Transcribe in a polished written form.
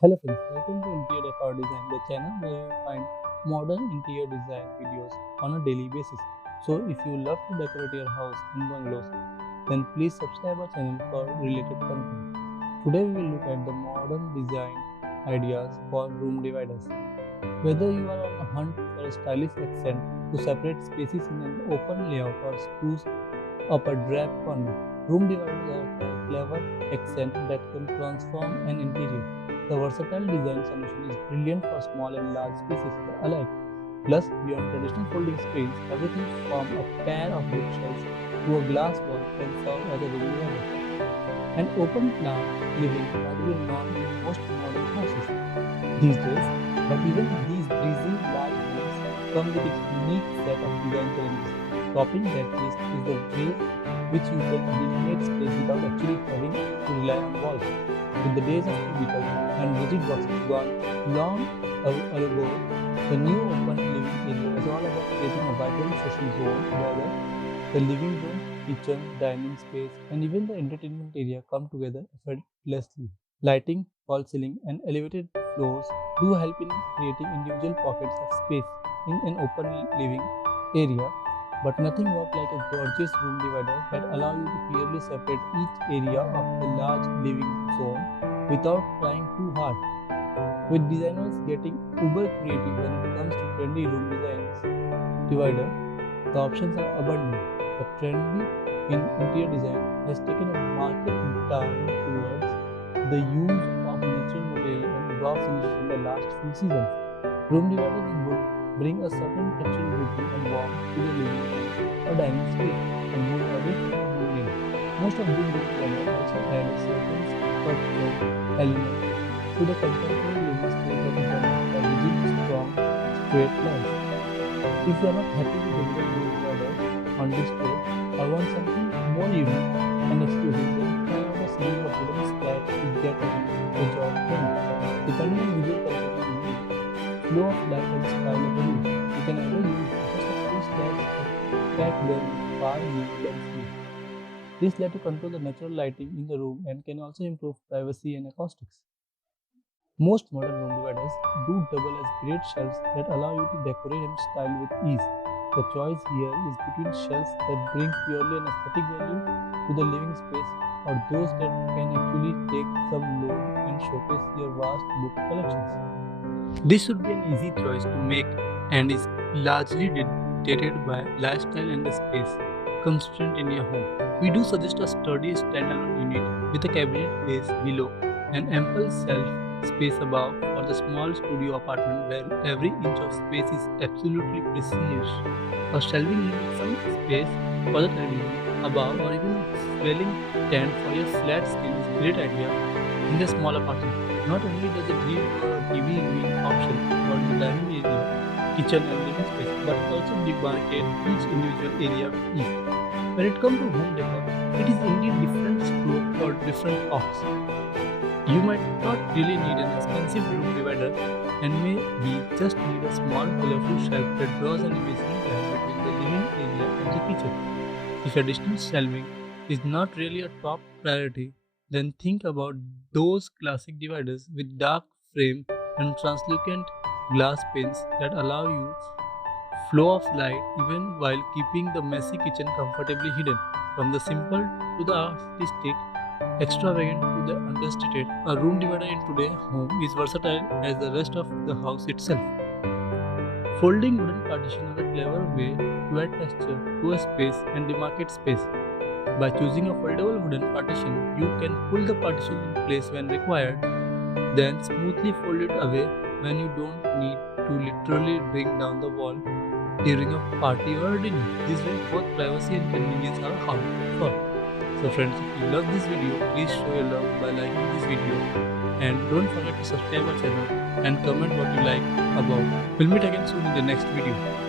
Hello friends, welcome to Interior Decor Design, the channel where you find modern interior design videos on a daily basis. So if you love to decorate your house and bungalows, then please subscribe our channel for related content. Today we will look at the modern design ideas for room dividers. Whether you are on a hunt for a stylish accent to separate spaces in an open layout or spruce up a drab corner, room dividers are a clever accent that can transform an interior. The versatile design solution is brilliant for small and large spaces alike. Plus, beyond traditional folding screens, everything from a pair of bookshelves to a glass wall can serve as a room divider. An open plan living hardly known in most modern houses these days, but even these breezy large homes come with its unique set of design challenges. Topping that list is the way which you can delineate space without actually having to rely on walls. With the days of cubicles and rigid boxes gone long ago, the new open living area is all about creating a vibrant social zone where the living room, kitchen, dining space, and even the entertainment area come together effortlessly. Lighting, false ceiling, and elevated floors do help in creating individual pockets of space in an open living area, but nothing works like a gorgeous room divider that allow you to clearly separate each area of the large living zone without trying too hard. With designers getting uber creative when it comes to trendy room designs divider, the options are abundant. The trendy in interior design has taken a market turn towards the use of natural material and raw finishes in the last few seasons. Room dividers would bring a certain textural beauty and warmth to the living room or dining space and move away from the mundane. Most of these room dividers also add a certain structural element to the contemporary living space that is dominated by rigid, strong, straight lines. If you are not happy with the middle room dividers on display or want something more unique and exclusive, then try out a series of wooden stacks to get the job done. Depending on visual quality you need, flow of light and style of the room, you can either use just a few stacks or pack them far more densely. This let you control the natural lighting in the room and can also improve privacy and acoustics. Most modern room dividers do double as great shelves that allow you to decorate and style with ease. The choice here is between shelves that bring purely an aesthetic value to the living space or those that can actually take some load and showcase your vast book collections. This should be an easy choice to make and is largely dictated by lifestyle and the space constraint in your home. We do suggest a sturdy standalone unit with a cabinet base below and ample shelf space above for the small studio apartment where every inch of space is absolutely precious. A shelving unit with some space for the television above or even a swelling stand for your flat screen is a great idea in the small apartment. Not only does it give you a TV viewing option for the dining area, kitchen and living space, but it also demarcate each individual area with ease. When it comes to home decor, it is indeed different stroke for different folks. You might not really need an expensive room divider and maybe just need a small colorful shelf that draws an imaginary line between the living area and the kitchen. If additional shelving is not really a top priority, then think about those classic dividers with dark frame and translucent glass panes that allow you flow of light even while keeping the messy kitchen comfortably hidden. From the simple to the artistic, extravagant to the understated, a room divider in today's home is versatile as the rest of the house itself. Folding wooden partitions is a clever way to add texture to a space and demarcate space. By choosing a foldable wooden partition, you can pull the partition in place when required, then smoothly fold it away when you don't need to literally bring down the wall during a party or a dinner. This way, both privacy and convenience are accounted for. So friends, if you love this video, please show your love by liking this video and don't forget to subscribe our channel and comment what you like about. We'll meet again soon in the next video.